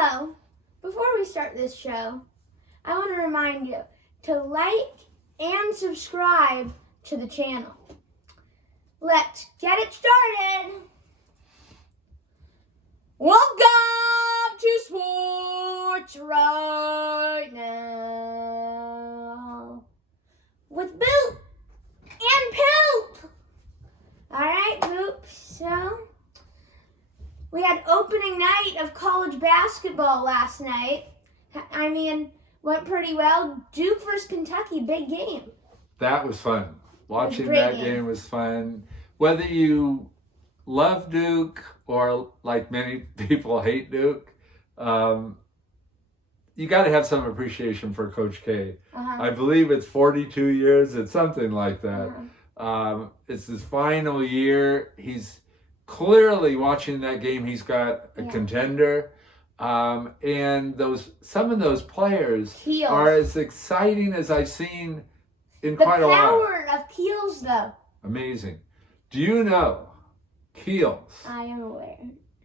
Also, before we start this show, I want to remind you to like and subscribe to the channel. Let's get it started. Welcome to Sports Right Now with Boop and Poop. All right, Boop. So we had opening night of college basketball last night. Went pretty well. Duke versus Kentucky, big game. That was fun. Watching that game was fun. Whether you love Duke or, like many people, hate Duke, you got to have some appreciation for Coach K. I believe it's 42 years. It's something like that. It's his final year. He's clearly watching that game. He's got a contender. And some of those players are as exciting as I've seen in quite a while. The power of Keels, though. Amazing. Do you know Keels? I am aware.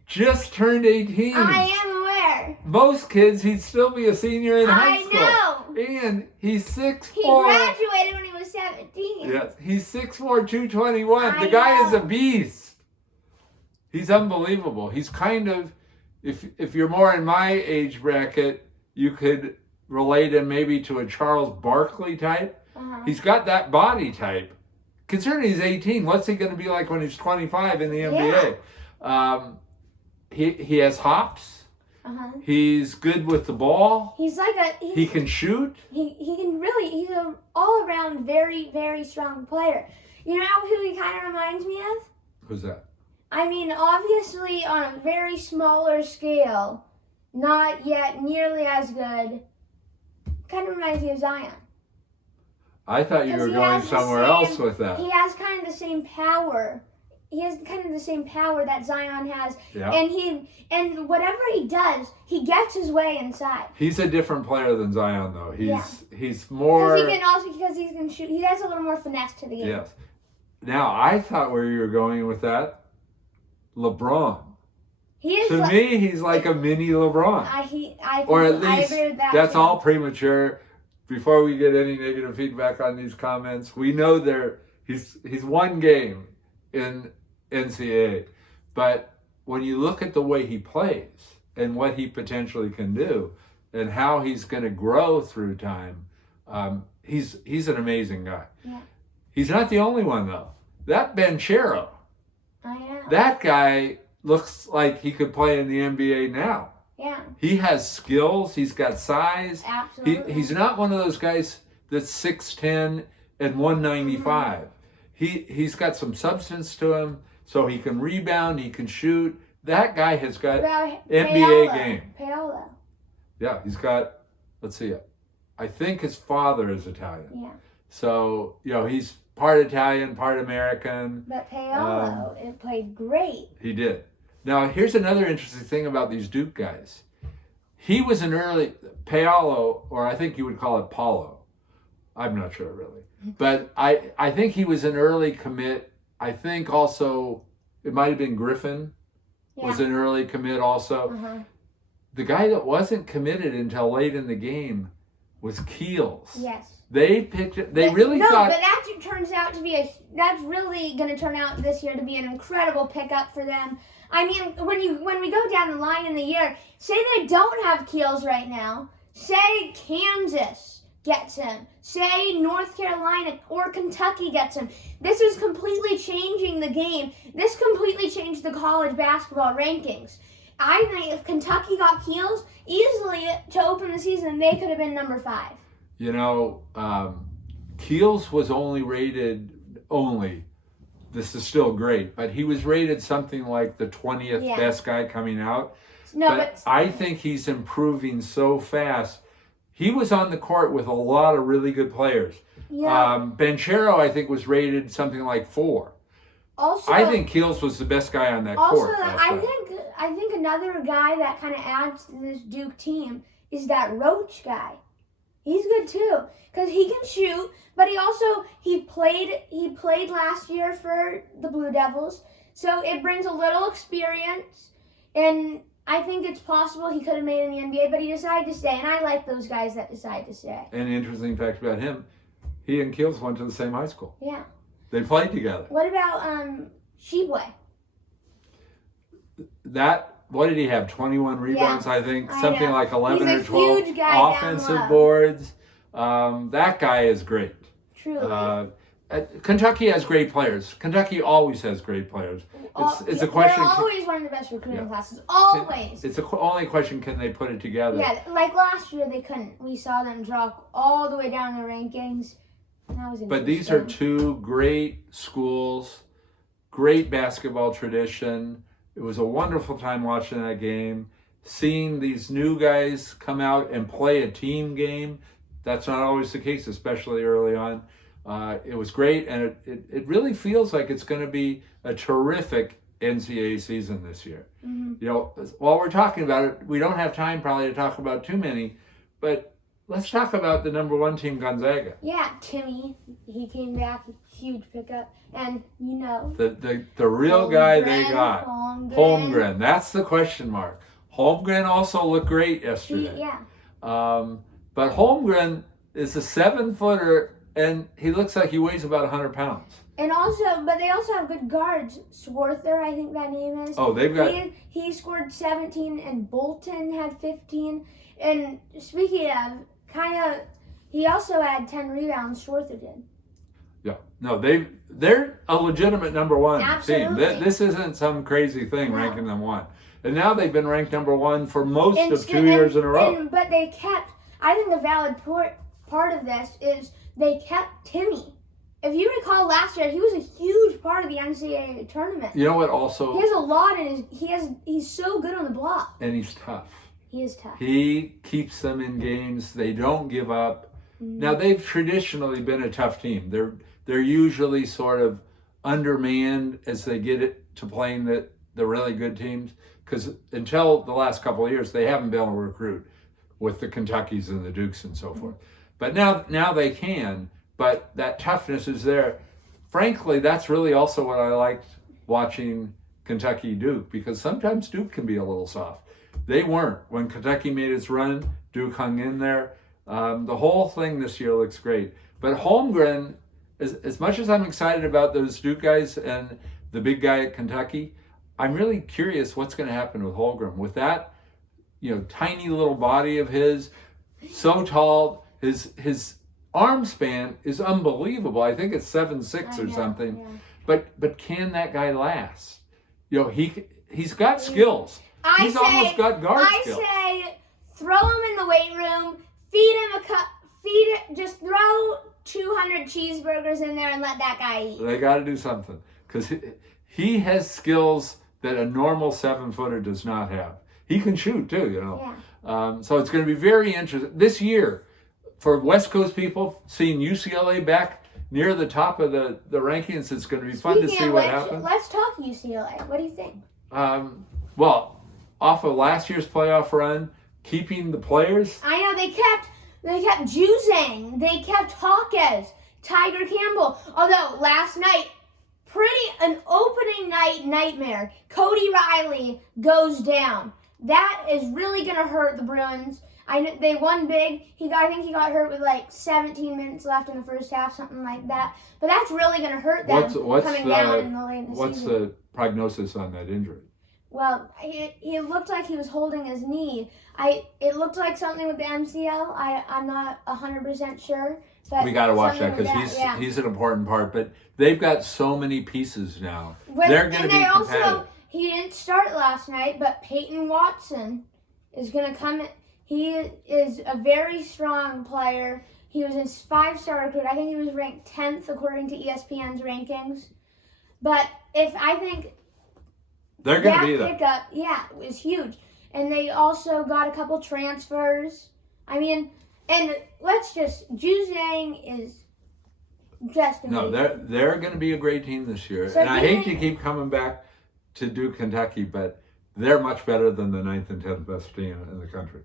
Just turned 18. I am aware. Most kids, he'd still be a senior in high school. I know. And he's 6'4". He graduated when he was 17. Yes, he's 6'4", 221. The I guy know. is a beast. He's unbelievable. He's kind of, if you're more in my age bracket, you could relate him maybe to a Charles Barkley type. He's got that body type. Considering he's 18, what's he going to be like when he's 25 in the NBA? He has hops. He's good with the ball. He can shoot. He's an all-around very, very strong player. You know who he kind of reminds me of? Who's that? Obviously on a very smaller scale, not yet nearly as good. Kind of reminds me of Zion. I thought you were going somewhere else with that. He has kind of the same power. He has kind of the same power that Zion has. Yeah. And whatever he does, he gets his way inside. He's a different player than Zion, though. He's more... Because he can shoot. He has a little more finesse to the game. Yes. Now, I thought where you were going with that, LeBron. To me, he's like a mini LeBron. I agree with that. That's all premature. Before we get any negative feedback on these comments, we know he's one game in NCAA. But when you look at the way he plays and what he potentially can do and how he's going to grow through time, he's an amazing guy. Yeah. He's not the only one, though. That Banchero, I know. that guy looks like he could play in the NBA now. Yeah. He has skills. He's got size. Absolutely. He's not one of those guys that's 6'10" and 195. He's got some substance to him, so he can rebound, he can shoot. That guy has got NBA game. Paolo. Yeah, he's got, let's see, I think his father is Italian. Yeah. So, he's part Italian, part American. But Paolo, it played great. He did. Now, here's another interesting thing about these Duke guys. He was an early Paolo, or I think you would call it Paulo. I'm not sure really. But I think he was an early commit. I think also it might have been Griffin was an early commit also. The guy that wasn't committed until late in the game was Keels. Yes. They picked it. They really thought. But that turns out to be that's really going to turn out this year to be an incredible pickup for them. When we go down the line in the year, say they don't have Keels right now. Say Kansas gets him. Say North Carolina or Kentucky gets him. This is completely changing the game. This completely changed the college basketball rankings. I think if Kentucky got Keels, easily to open the season, they could have been number 5. Keels was only rated, this is still great, but he was rated something like the 20th best guy coming out. But I think he's improving so fast. He was on the court with a lot of really good players. Yeah. Banchero, I think, was rated something like 4. Also, I think Keels was the best guy on that court. I think another guy that kind of adds to this Duke team is that Roach guy. He's good too because he can shoot, but he played last year for the Blue Devils, so it brings a little experience, and I think it's possible he could have made it in the NBA, but he decided to stay, and I like those guys that decide to stay. An interesting fact about him, he and Keels went to the same high school. Yeah. They played together. What about Sheboy? What did he have? 21 rebounds, I think. I Something know. like 11 He's or a 12 huge guy down offensive low. boards. That guy is great. Truly. Kentucky has great players. Kentucky always has great players. It's a question. They're always one of the best recruiting classes. Always. It's only question, can they put it together? Yeah, like last year they couldn't. We saw them drop all the way down the rankings. That was But these are two great schools, great basketball tradition. It was a wonderful time watching that game. Seeing these new guys come out and play a team game, that's not always the case, especially early on. It was great, and it really feels like it's going to be a terrific NCAA season this year. Mm-hmm. You know, while we're talking about it, we don't have time probably to talk about too many, but let's talk about the number one team, Gonzaga. Yeah, Timmy, he came back, huge pickup, and you know the real guy they got, Holmgren. That's the question mark. Holmgren also looked great yesterday. But Holmgren is a 7-footer. And he looks like he weighs about 100 pounds. And also, but they also have good guards. Swarther, I think that name is. Oh, they've got... He scored 17, and Bolton had 15. And speaking of, he also had 10 rebounds, Swarther did. Yeah. No, they're a legitimate number one team. This isn't some crazy thing ranking them one. And now they've been ranked number one for most of 2 years in a row. But they kept, I think a valid part of this is they kept Timmy. If you recall last year, he was a huge part of the NCAA tournament. You know what also? He has a lot in he's so good on the block. And he's tough. He is tough. He keeps them in games. They don't give up. Mm-hmm. Now, they've traditionally been a tough team. They're usually sort of undermanned as they get it to playing the really good teams. Because until the last couple of years, they haven't been able to recruit with the Kentuckys and the Dukes and so forth. But now they can, but that toughness is there. Frankly, that's really also what I liked watching Kentucky Duke, because sometimes Duke can be a little soft. They weren't. When Kentucky made its run, Duke hung in there. The whole thing this year looks great. But Holmgren, as much as I'm excited about those Duke guys and the big guy at Kentucky, I'm really curious what's going to happen with Holmgren. With that, tiny little body of his, so tall. His arm span is unbelievable. I think it's 7'6" or something. Yeah. But can that guy last? He's got skills. He's almost got guard skills. I say throw him in the weight room, feed him just throw 200 cheeseburgers in there and let that guy eat. They got to do something, because he has skills that a normal 7-footer does not have. He can shoot too, Yeah. So it's going to be very interesting this year. For West Coast people, seeing UCLA back near the top of the rankings, it's going to be fun to see what happens. Let's talk UCLA. What do you think? Well, off of last year's playoff run, keeping the players. I know they kept Juzang, they kept Hawkes, Tiger Campbell. Although last night, an opening night nightmare. Cody Riley goes down. That is really going to hurt the Bruins. They won big. I think he got hurt with like 17 minutes left in the first half, something like that. But that's really going to hurt them coming down in the late in the season. What's the prognosis on that injury? Well, he looked like he was holding his knee. It looked like something with the MCL. I'm not 100% sure. But we got to watch that, because he's an important part. But they've got so many pieces now. They're going to be competitive. He didn't start last night, but Peyton Watson is going to come in. He is a very strong player. He was a 5-star recruit. I think he was ranked 10th according to ESPN's rankings. But I think they're going to be there. Pickup, is huge. And they also got a couple transfers. I mean, and Juzang is just amazing. No, they're going to be a great team this year. So and I hate to keep coming back to Duke, Kentucky, but they're much better than the 9th and 10th best team in the country.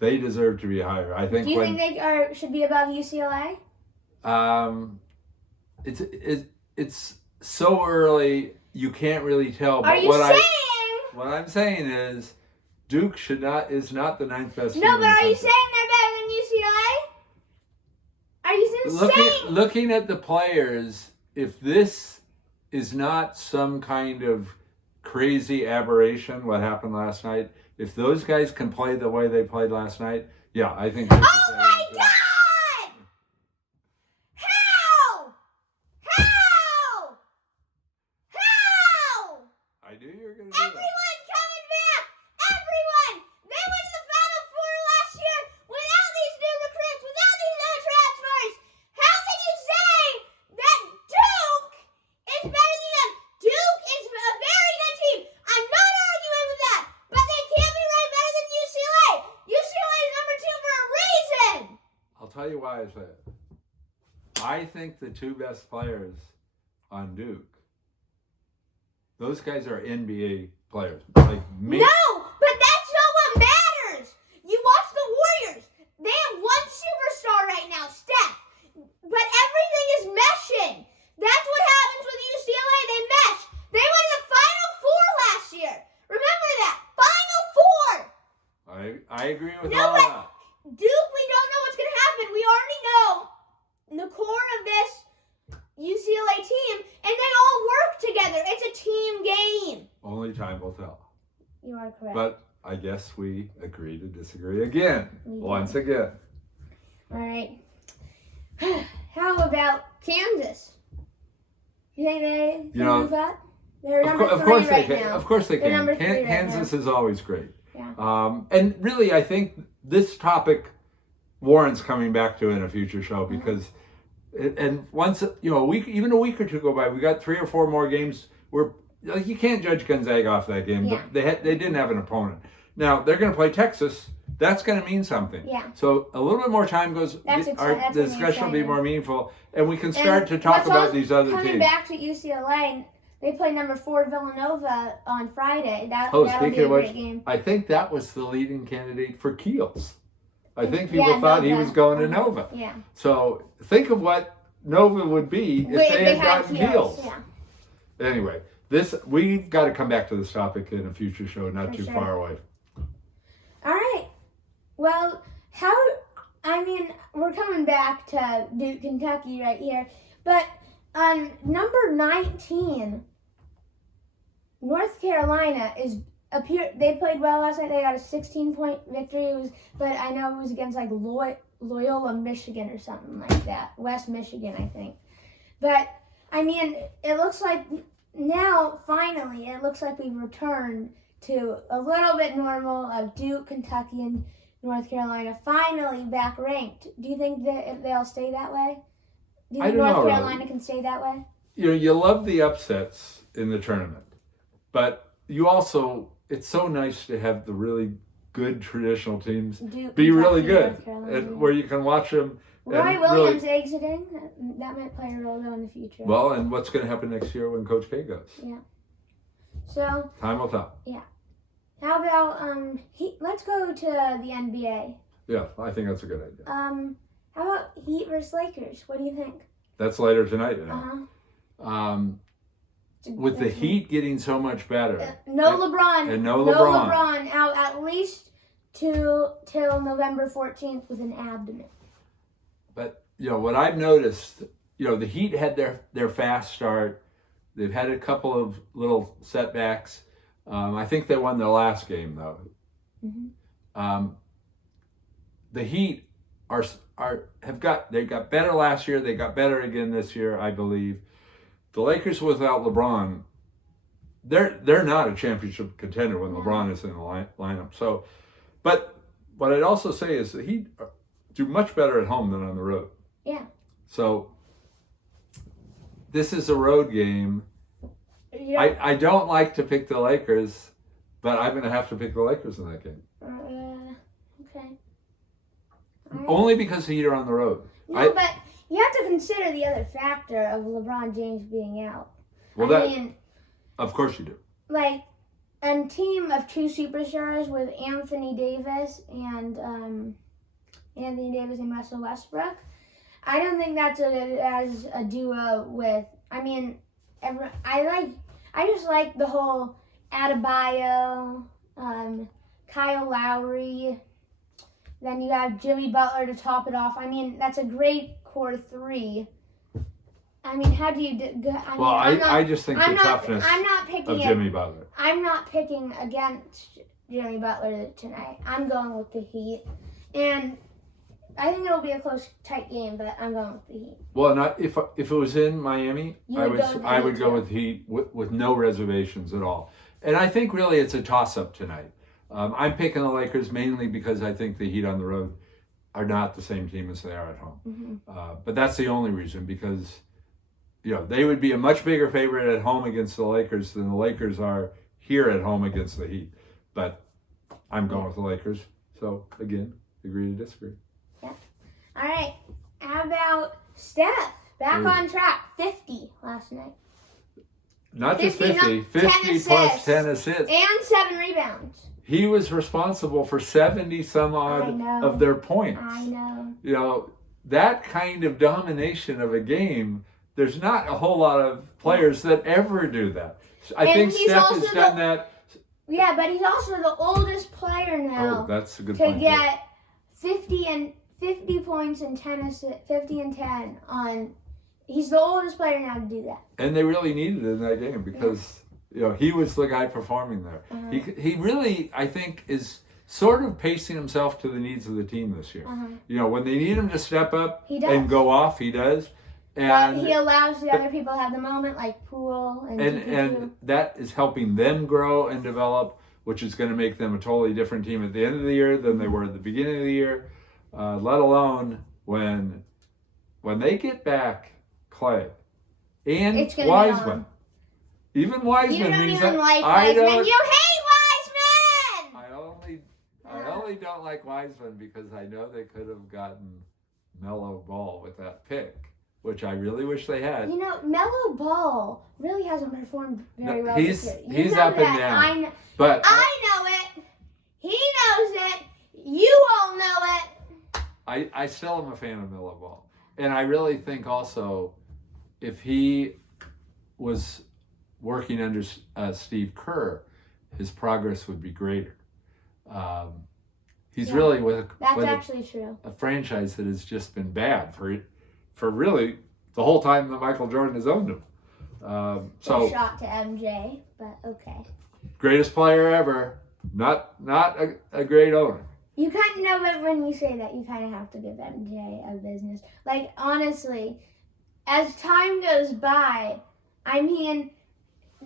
They deserve to be higher. I think. Do you think they should be above UCLA? It's so early, you can't really tell. But what I'm saying is, Duke is not the 9th best team. No, in but the are you country. saying they're better than UCLA? Are you saying? Looking at the players, if this is not some kind of crazy aberration, what happened last night, if those guys can play the way they played last night, yeah, I think. Oh my God! How? How? How? I knew you were going to do that. Everyone's coming back! Everyone! They went to the Final Four last year without these new recruits, without these new transfers! How can you say that Duke is better than them? Duke is a very good team. I'm not arguing with that, but they can't be right better than UCLA. UCLA is number 2 for a reason. I'll tell you why I say it. I think the 2 best players on Duke, those guys are NBA players. Like me. No, but that's not what matters. You watch the Warriors. They have one superstar right now, Steph. But everything is meshing. That's what happens with UCLA. They mesh. They went to the Final Four last year. Remember that. Final Four. I agree with No, all but that. Duke, we don't know what's going to happen. We already know the core of this UCLA team, and they all work together. It's a team game. Only time will tell. You are correct. But I guess we agree to disagree again. Once again. All right. How about Kansas? You think they can move up? They're number 3 right now. Of course they They're can. number 3 right Kansas is always great. Yeah. And really, I think this topic warrants coming back to in a future show because, and once a week, even a week or two go by, we got 3 or 4 more games where you can't judge Gonzaga off that game. Yeah. They didn't have an opponent. Now they're going to play Texas. That's going to mean something. Yeah. So a little bit more time goes. That's The discussion will be exciting. more meaningful, and we can start to talk about these other coming teams. back to UCLA, they play number 4 Villanova on Friday. That'll be Speaking a of which, great game. I think that was the leading candidate for Keels. I think people thought he was going to Nova. Yeah. So think of what Nova would be if they had gotten Keels. Yeah. Anyway, we've got to come back to this topic in a future show, not too far away. All right. Well, we're coming back to Duke, Kentucky right here. But number 19, North Carolina they played well last night. They got a 16-point victory. But I know it was against like Loyola, Michigan or something like that. West Michigan, I think. But, it looks like now, finally, it looks like we've returned to a little bit normal of Duke, Kentucky, and North Carolina finally back ranked. Do you think that they'll stay that way? Do you think North Carolina can stay that way? You love the upsets in the tournament, but you also, it's so nice to have the really good traditional teams Duke, be really Kentucky, good, and where you can watch them. Roy Williams exiting, that might play a role though in the future. Well, and what's going to happen next year when Coach K goes? Yeah. So. Time will tell. Yeah. How about let's go to the NBA. Yeah, I think that's a good idea. How about Heat versus Lakers? What do you think? That's later tonight, Uh-huh. With the Heat getting so much better. LeBron. And no LeBron out at least till November 14th with an abdomen. But, what I've noticed, the Heat had their fast start. They've had a couple of little setbacks. I think they won their last game, though. Mm-hmm. The Heat they got better last year. They got better again this year, I believe. The Lakers without LeBron, they're not a championship contender when LeBron is in the lineup. So, but what I'd also say is the Heat do much better at home than on the road. Yeah. So this is a road game. I don't like to pick the Lakers, but I'm going to have to pick the Lakers in that game. Okay. Right. Only because the Heat are on the road. No, but you have to consider the other factor of LeBron James being out. Well, of course you do. Like, a team of 2 superstars with Anthony Davis and Russell Westbrook. I don't think that's as a duo with. I just like the whole Adebayo, Kyle Lowry. Then you have Jimmy Butler to top it off. I mean, that's a great core three. I mean, how do you do? I just think the toughness of Jimmy Butler. I'm not picking against Jimmy Butler tonight. I'm going with the Heat. And I think it'll be a close, tight game, but I'm going with the Heat. Well, not if it was in Miami, I would go with Heat with no reservations at all. And I think really it's a toss-up tonight. I'm picking the Lakers mainly because I think the Heat on the road are not the same team as they are at home. But that's the only reason, because they would be a much bigger favorite at home against the Lakers than the Lakers are here at home against the Heat. But I'm going with the Lakers. So again, agree to disagree. Yeah. All right. How about Steph? Back on track. 50 last night. Not just 50 plus 10 assists. And 7 rebounds. He was responsible for 70 some odd of their points. I know. That kind of domination of a game, there's not a whole lot of players that ever do that. I think Steph has done that. Yeah, but he's also the oldest player now. Oh, that's a good point. To get 50 points and 10 assists, 50 and 10 on. He's the oldest player now to do that. And they really needed it in that game because he was the guy performing there. He really, I think, is sort of pacing himself to the needs of the team this year. When they need him to step up and go off, he does. And but he allows the other people to have the moment, like Poole and that is helping them grow and develop, which is going to make them a totally different team at the end of the year than they were at the beginning of the year. Let alone when they get back Clay and Wiseman. Even Wiseman. You don't means even like Wiseman. You hate Wiseman! I only don't like Wiseman because I know they could have gotten Melo Ball with that pick, which I really wish they had. Melo Ball really hasn't performed very well this year. He's up and down. I know it. He knows it. You all know it. I still am a fan of Melo Ball. And I really think also if he was working under Steve Kerr, his progress would be greater. He's really with actually true. A franchise that has just been bad for really the whole time that Michael Jordan has owned him. So shot to MJ, but okay. Greatest player ever, not a great owner. You kind of know, but when you say that, you kind of have to give MJ a business. Like, honestly, as time goes by, I mean,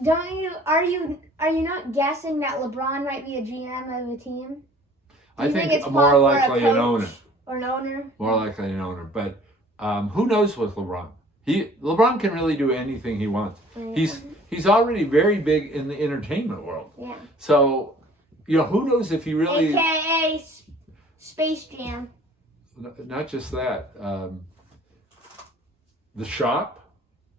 are you not guessing that LeBron might be a GM of a team? I think it's more likely an owner. Or an owner? More likely an owner. But who knows with LeBron? LeBron can really do anything he wants. Yeah. He's already very big in the entertainment world. Yeah. So, who knows if he really... AKA Space Jam. Not just that. The Shop.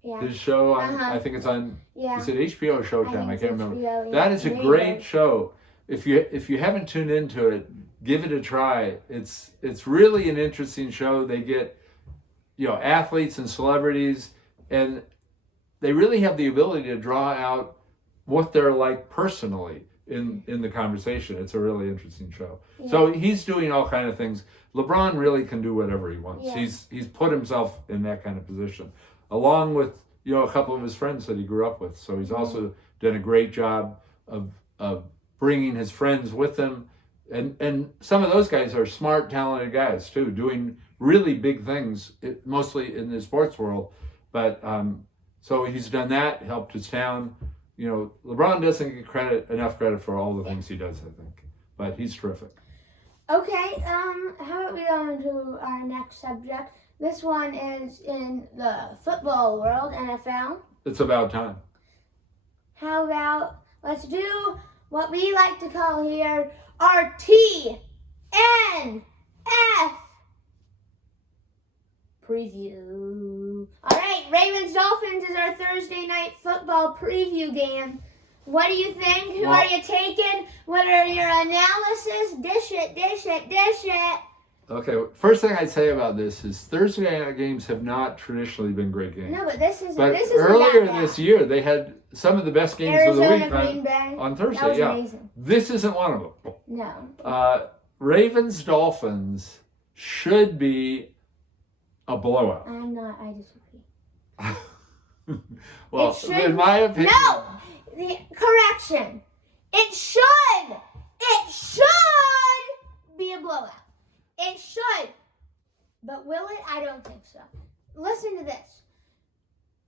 Yeah. His show on, I think it's on, is it HBO or Showtime? I can't remember. HBO, that is a great show. If you haven't tuned into it, give it a try. It's really an interesting show. They get, athletes and celebrities, and they really have the ability to draw out what they're like personally in the conversation. It's a really interesting show. Yeah. So he's doing all kind of things. LeBron really can do whatever he wants. Yeah. He's put himself in that kind of position, along with a couple of his friends that he grew up with. So he's also done a great job of bringing his friends with him, and some of those guys are smart, talented guys too, doing really big things, mostly in the sports world. But so he's done that, helped his town. LeBron doesn't get enough credit for all the things he does, I think, but he's terrific. Okay, how about we go into our next subject? This one is in the football world, NFL. It's about time. How about let's do what we like to call here our TNF preview. All right, Ravens-Dolphins is our Thursday night football preview game. What do you think? Who are you taking? What are your analysis? Dish it. Okay, first thing I'd say about this is Thursday night games have not traditionally been great games. No, but this is But this is earlier this year, they had some of the best games Arizona, of the week Green Bay. on Thursday. That was Yeah, amazing. this isn't one of them. No. Ravens Dolphins should be a blowout. I'm not. I disagree. Well, It should- in my opinion, No! Correction. It should be a blowout. It should. But will it? I don't think so. Listen to this.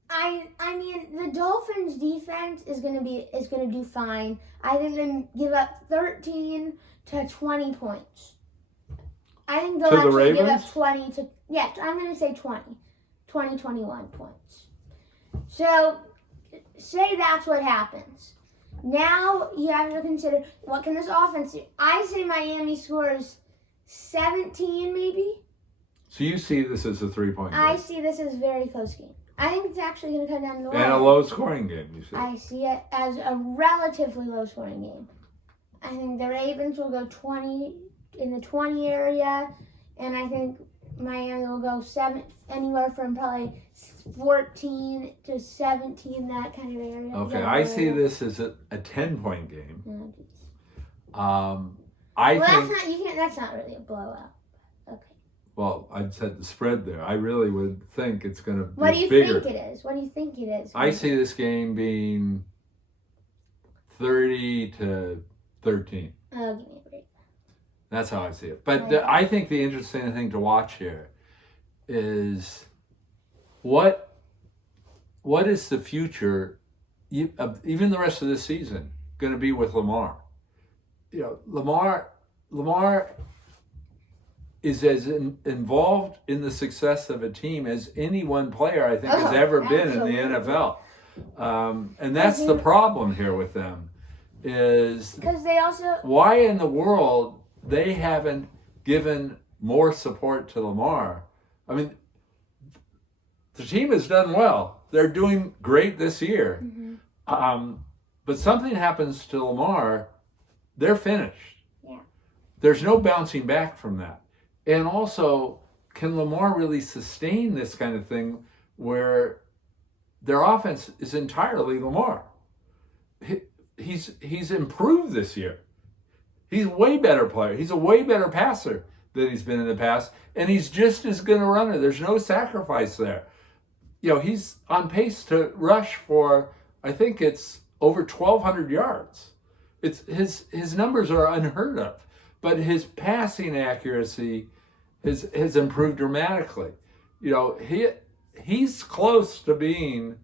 I mean, the Dolphins defense is gonna do fine. I think they give up 13 to 20 points. I think they'll To the actually give Ravens? up 20 to, yeah, I'm gonna say 20, 21 points. So say that's what happens. Now you have to consider, what can this offense do? I say Miami scores 17 maybe. so you see this as a 3-point game. I see this as a very close game. I think it's actually going to come down to the And a wire. low-scoring game, you see. I see it as a relatively low-scoring game. I think the Ravens will go 20 in the 20 area, and I think Miami will go anywhere from probably 14 to 17, that kind of area. Okay, that I see area. this as a 10-point game. Oh, geez. I Well, think, that's not really a blowout. Okay. well, I'd said the spread there. I really would think it's going to be What do you bigger. think it is? What do you think it is? I see this game being 30 to 13. Oh, give me a break. That's how I see it. But Right. I think the interesting thing to watch here is what is the future, even the rest of this season, going to be with Lamar? You know, Lamar is as involved in the success of a team as any one player I think has ever been in the absolutely. NFL. And that's the problem here with them is Because they also why in the world they haven't given more support to Lamar. I mean, the team has done well. They're doing great this year. But something happens to Lamar, they're finished. Yeah. There's no bouncing back from that. And also, can Lamar really sustain this kind of thing where their offense is entirely Lamar? He's improved this year. He's a way better player. He's a way better passer than he's been in the past. And he's just as good a runner. There's no sacrifice there. You know, he's on pace to rush for, I think it's over 1,200 yards. It's his numbers are unheard of. But his passing accuracy has improved dramatically. You know, he's close to being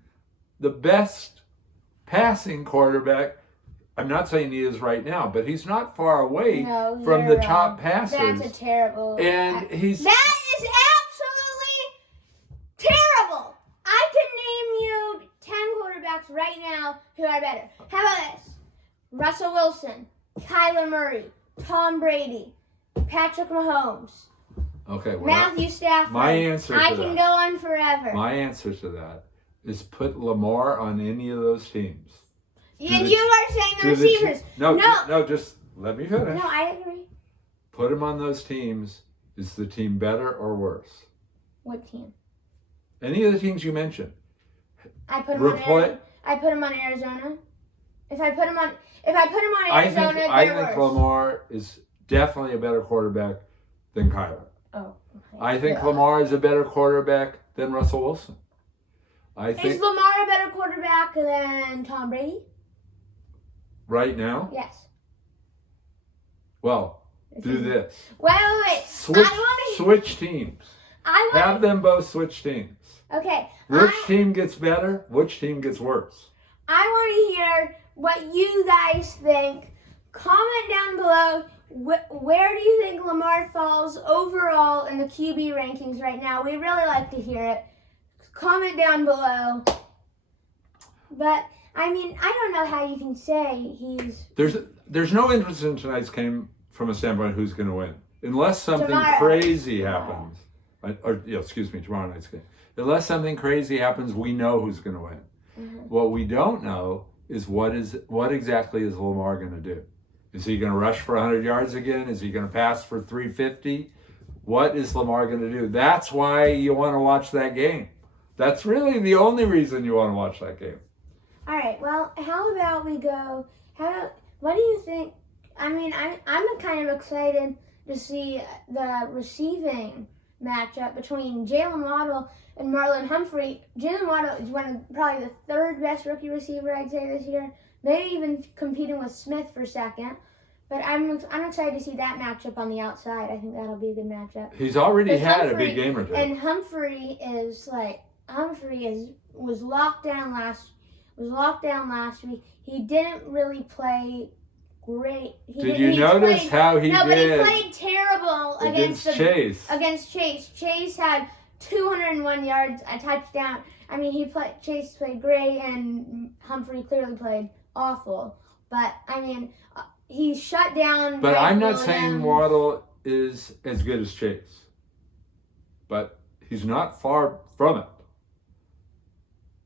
the best passing quarterback. I'm not saying he is right now, but he's not far away from the top passers. That's a terrible. And That is absolutely terrible. I can name you 10 quarterbacks right now who are better. How about this? Russell Wilson, Kyler Murray, Tom Brady, Patrick Mahomes, Okay, well, Matthew Stafford. my answer to I can that- go on forever. my answer to that is put Lamar on any of those teams. And you are saying the Do the receivers. No, just let me finish. No, I agree. Put him on those teams. Is the team better or worse? What team? Any of the teams you mentioned. I put him on Replay. I put him on Arizona. If I put him on I Arizona, think they're worse. Lamar is definitely a better quarterback than Kyler. Oh. I think Lamar is a better quarterback than Russell Wilson. I Is think Lamar a better quarterback than Tom Brady? right now, Yes. well, do this. Wait. Switch teams. Have them both switch teams. Okay. Which team gets better? Which team gets worse? I want to hear what you guys think. Comment down below. Where do you think Lamar falls overall in the QB rankings right now? We really like to hear it. Comment down below. But I mean, I don't know how you can say he's There's no interest in tonight's game from a standpoint of who's going to win, unless something Tomorrow. crazy happens. Tomorrow night's game. Unless something crazy happens, we know who's going to win. What we don't know is what exactly is Lamar going to do? Is he going to rush for 100 yards again? Is he going to pass for 350? what is Lamar going to do? That's why you want to watch that game. That's really the only reason you want to watch that game. All right. Well, how about we go? What do you think? I mean, I'm kind of excited to see the receiving matchup between Jalen Waddle and Marlon Humphrey. Jalen Waddle is probably the third best rookie receiver, I'd say, this year. Maybe even competing with Smith for second. But I'm excited to see that matchup on the outside. I think that'll be a good matchup. He's already had a big game or two. And Humphrey was locked down last week. He didn't really play great. Did you notice how he did? No, but he played terrible against Chase. Against Chase. Chase had 201 yards, a touchdown. I mean, Chase played great, and Humphrey clearly played awful. But I mean, he shut down. But I'm not saying Waddle is as good as Chase, but he's not far from it.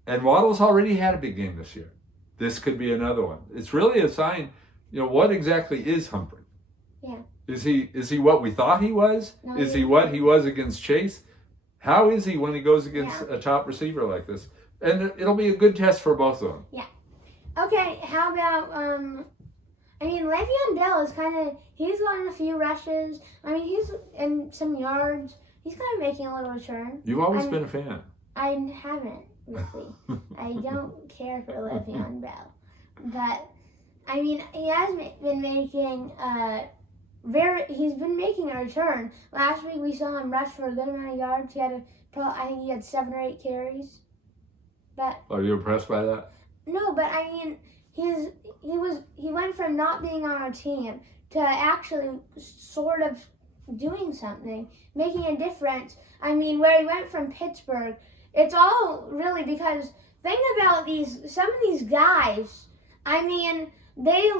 And Waddle's already had a big game this year. This could be another one. It's really a sign. What exactly is Humphrey? Yeah. Is he what we thought he was? No, is he what he was against Chase? How is he when he goes against a top receiver like this? And it'll be a good test for both of them. Yeah. Okay, how about, Le'Veon Bell is he's gotten a few rushes. I mean, he's in some yards. He's kind of making a little return. You've always been a fan. I haven't, really. I don't care for Le'Veon Bell. But, I mean, he has been making he's been making a return. Last week we saw him rush for a good amount of yards. I think he had 7 or 8 carries. But are you impressed by that? No, but I mean, he went from not being on our team to actually sort of doing something, making a difference. I mean, where he went from Pittsburgh, it's all really because think about some of these guys. I mean, they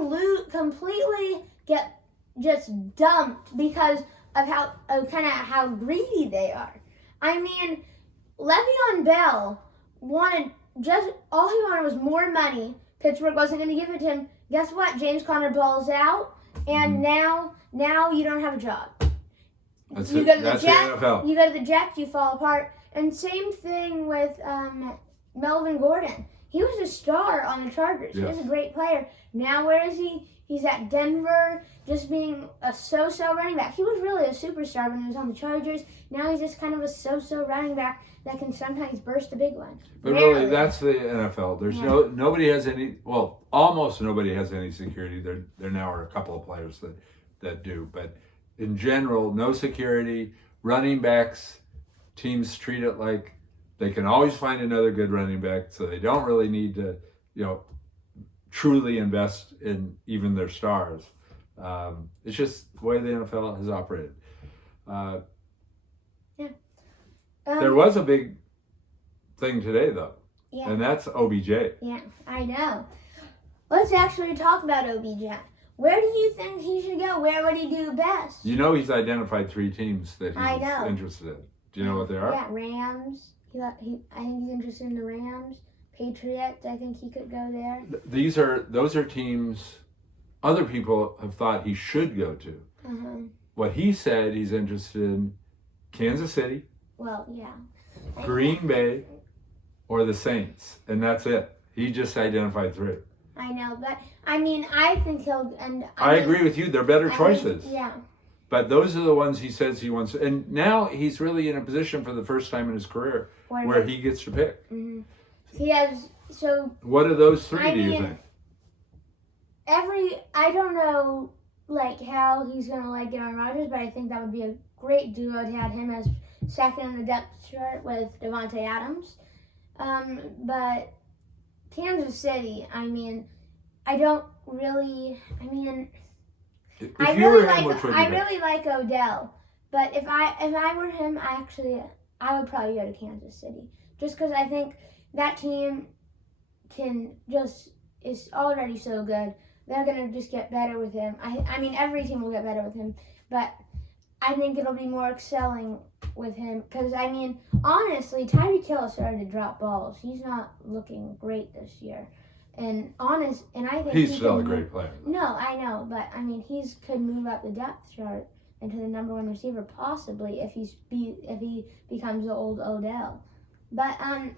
completely get just dumped because of how greedy they are. I mean, Le'Veon Bell all he wanted was more money. Pittsburgh wasn't going to give it to him. Guess what? James Conner balls out, and now you don't have a job. That's you it. go to That's the Jets. the NFL. You go to the Jets, you fall apart. And same thing with Melvin Gordon. He was a star on the Chargers. Yes. He was a great player. Now where is he? He's at Denver, just being a so-so running back. He was really a superstar when he was on the Chargers. Now he's just kind of a so-so running back that can sometimes burst a big one. But really, that's the NFL. There's nobody has any. Well, almost nobody has any security. There now are a couple of players that do, but in general, no security. Running backs, teams treat it like they can always find another good running back, so they don't really need to, truly invest in even their stars. It's just the way the NFL has operated. There was a big thing today, though, and that's OBJ. Yeah, I know. Let's actually talk about OBJ. Where do you think he should go? Where would he do best? He's identified 3 teams that he's interested in. Do you know what they are? Yeah, Rams. I think he's interested in the Rams. Patriots, I think he could go there. Those are teams other people have thought he should go to. Uh-huh. What he said he's interested in Kansas City. Well, yeah. Green Bay or the Saints. And that's it. He just identified 3. I know, but I mean, I think he'll... I agree with you. They're better choices. Yeah. But those are the ones he says he wants. And now he's really in a position for the first time in his career where he gets to pick. Mm-hmm. He has... So... What are those 3, do you think? I don't know, how he's going to like Aaron Rodgers, but I think that would be a great duo to have him as second in the depth chart with Devontae Adams. But Kansas City, I mean, I don't really, I mean, I really like Odell, but if I were him, I would probably go to Kansas City, just because I think that team is already so good. They're going to just get better with him. I mean, every team will get better with him, but I think it'll be more excelling with him. Because, I mean, honestly, Tyreek Hill started to drop balls. He's not looking great this year. And I think he's still a great player. No, I know, but, I mean, he could move up the depth chart into the number one receiver, possibly if he becomes the old Odell. But I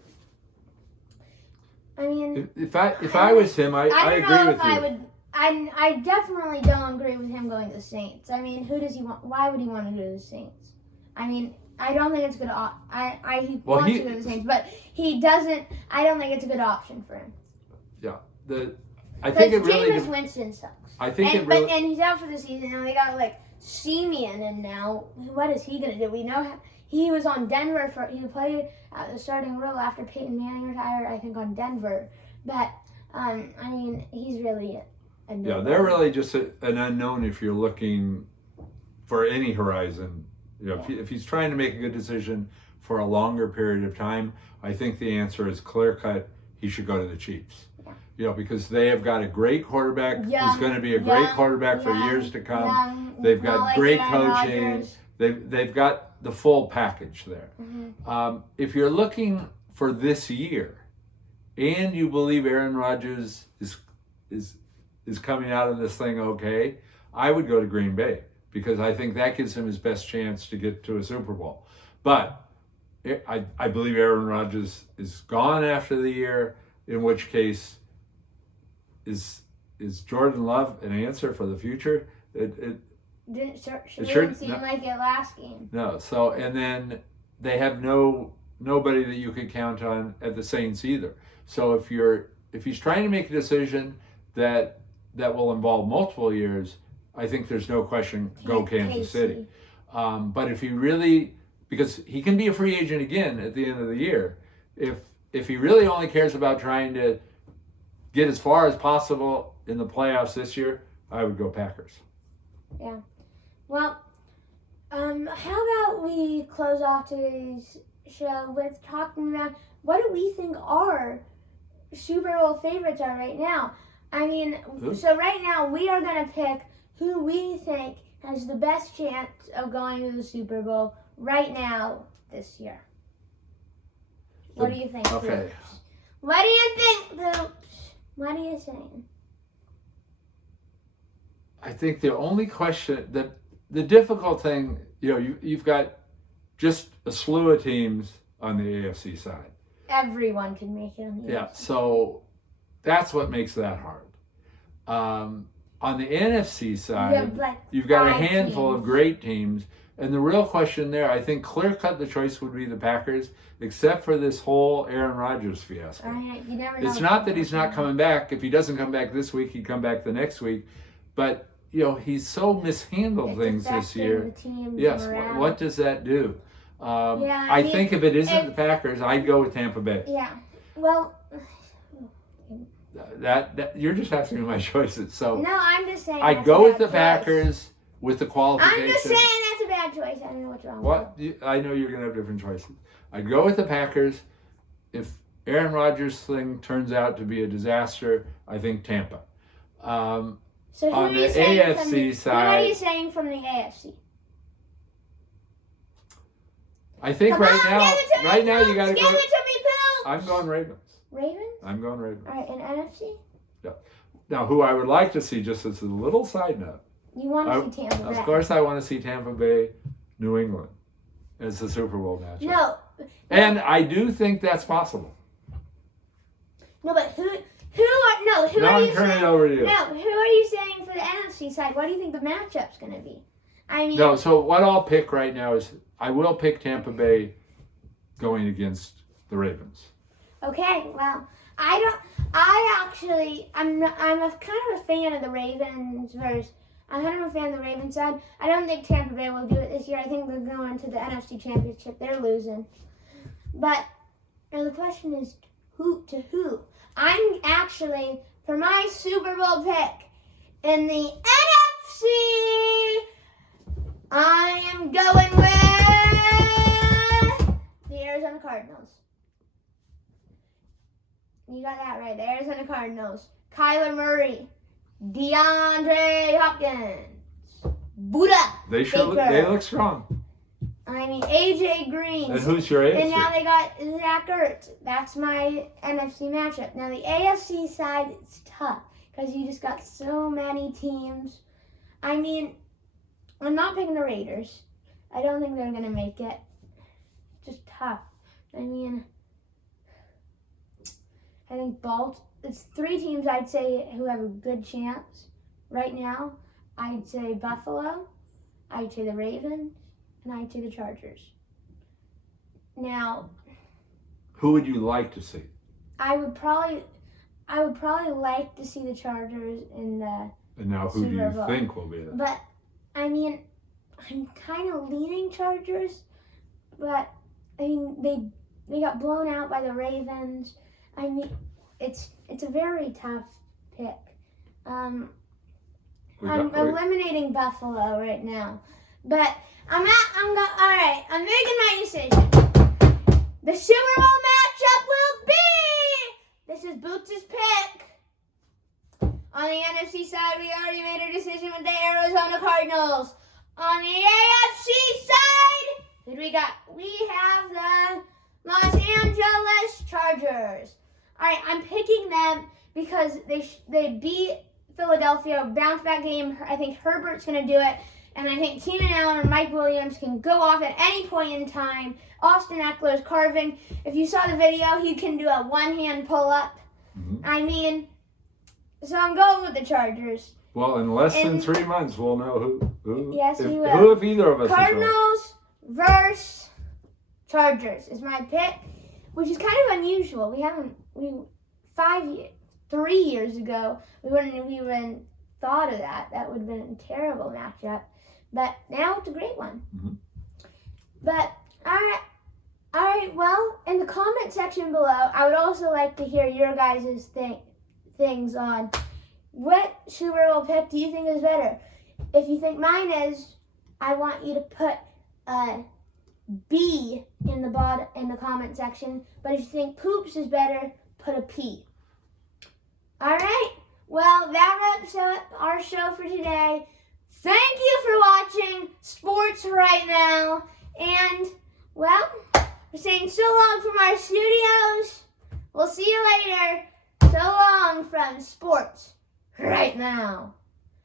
mean, if I was him, I don't agree know with if I you. would. I definitely don't agree with him going to the Saints. I mean, who does he want? Why would he want to go to the Saints? I mean, I don't think it's a good. He wants to go to the Saints, but he doesn't. I don't think it's a good option for him. Yeah, I think it really. Jameis Winston sucks. I think and he's out for the season. And they got like Simeon, and now what is he gonna do? We know he was on Denver he played at the starting role after Peyton Manning retired. I think on Denver, but I mean he's really they're really just an unknown if you're looking for any horizon. You know, if he's trying to make a good decision for a longer period of time, I think the answer is clear cut. He should go to the Chiefs. You know, because they have got a great quarterback who's going to be a great quarterback for years to come. They've got great coaching. They've got the full package there. Mm-hmm. If you're looking for this year, and you believe Aaron Rodgers is coming out of this thing okay, I would go to Green Bay because I think that gives him his best chance to get to a Super Bowl. But I believe Aaron Rodgers is gone after the year, in which case. Is Jordan Love an answer for the future? It didn't seem like it last game. No. So and then they have nobody that you can count on at the Saints either. So if he's trying to make a decision that will involve multiple years, I think there's no question go Kansas City. But if he really, because he can be a free agent again at the end of the year, if he really only cares about trying to get as far as possible in the playoffs this year, I would go Packers. Yeah. Well, how about we close off today's show with talking about what do we think our Super Bowl favorites are right now? I mean, so right now we are going to pick who we think has the best chance of going to the Super Bowl right now this year. What do you think, Okay. Poops? What do you think, Poops? What are you saying? I think the only question, the difficult thing, you've got just a slew of teams on the AFC side. Everyone can make it on the AFC. So that's what makes that hard. On the NFC side, you've got a handful of great teams. And the real question there, I think clear-cut the choice would be the Packers, except for this whole Aaron Rodgers fiasco. You never know. It's not that he's not coming back. If he doesn't come back this week, he'd come back the next week. But, he's so mishandled things this year. Yes, what does that do? I think if it isn't the Packers, I'd go with Tampa Bay. Yeah, well... That you're just asking me my choices. So no, I'm just saying I'd go with the Packers with the qualification. I'm just saying that's a bad choice. I don't know what's wrong with it. I know you're going to have different choices. I'd go with the Packers. If Aaron Rodgers' thing turns out to be a disaster, I think Tampa. So who on are you the saying AFC side, what are you saying from the AFC? I think Come right on, now, give it to right me, now Poops. you got to go. Give it to me, Poops. I'm going Ravens. Ravens? I'm going Ravens. All right, and NFC? Yeah. Now, who I would like to see, just as a little side note. You want to see Tampa Bay? Of course, I want to see Tampa Bay, New England, as the Super Bowl matchup. No. And I do think that's possible. No, but who are you saying? Now I'm turning it over to you. No, who are you saying for the NFC side? What do you think the matchup's going to be? I mean, No, so what I'll pick right now is I will pick Tampa Bay going against the Ravens. Okay, well, I'm a kind of a fan of the Ravens I'm kind of a fan of the Ravens side. I don't think Tampa Bay will do it this year. I think they're going to the NFC Championship. They're losing. But now the question is who to who? I'm actually, for my Super Bowl pick in the NFC, I am going with the Arizona Cardinals. You got that right. The Arizona Cardinals. Kyler Murray. DeAndre Hopkins. Buddha. They look strong. I mean, AJ Green. And who's your AFC? And now they got Zach Ertz. That's my NFC matchup. Now the AFC side is tough because you just got so many teams. I mean, I'm not picking the Raiders. I don't think they're going to make it. Just tough. I mean, I think it's 3 teams I'd say who have a good chance right now. I'd say Buffalo, I'd say the Ravens, and I'd say the Chargers. Now, who would you like to see? I would probably like to see the Chargers in the And now who do Super you Bowl. think will be there? But I mean, I'm kind of leaning Chargers, but I mean they got blown out by the Ravens. I mean, it's a very tough pick. I'm eliminating Buffalo right now, but all right. I'm making my decision. The Super Bowl matchup will be. This is Boots' pick. On the NFC side, we already made our decision with the Arizona Cardinals. On the AFC side, we have the Los Angeles Chargers. All right, I'm picking them because they beat Philadelphia, bounce back game. I think Herbert's going to do it. And I think Keenan Allen or Mike Williams can go off at any point in time. Austin Eckler's carving. If you saw the video, he can do a one-hand pull-up. Mm-hmm. I mean, so I'm going with the Chargers. Well, in less than 3 months, we'll know who. Yes, we will. Who if either of us Cardinals versus Chargers is my pick, which is kind of unusual. 3 years ago, we wouldn't have even thought of that. That would have been a terrible matchup. But now it's a great one. Mm-hmm. But, all right. Well, in the comment section below, I would also like to hear your guys' things on what Super Bowl pick do you think is better. If you think mine is, I want you to put a B in the comment section. But if you think Poops is better, put a P. All right. Well, that wraps up our show for today. Thank you for watching Sports Right Now. And, well, we're saying so long from our studios. We'll see you later. So long from Sports Right Now.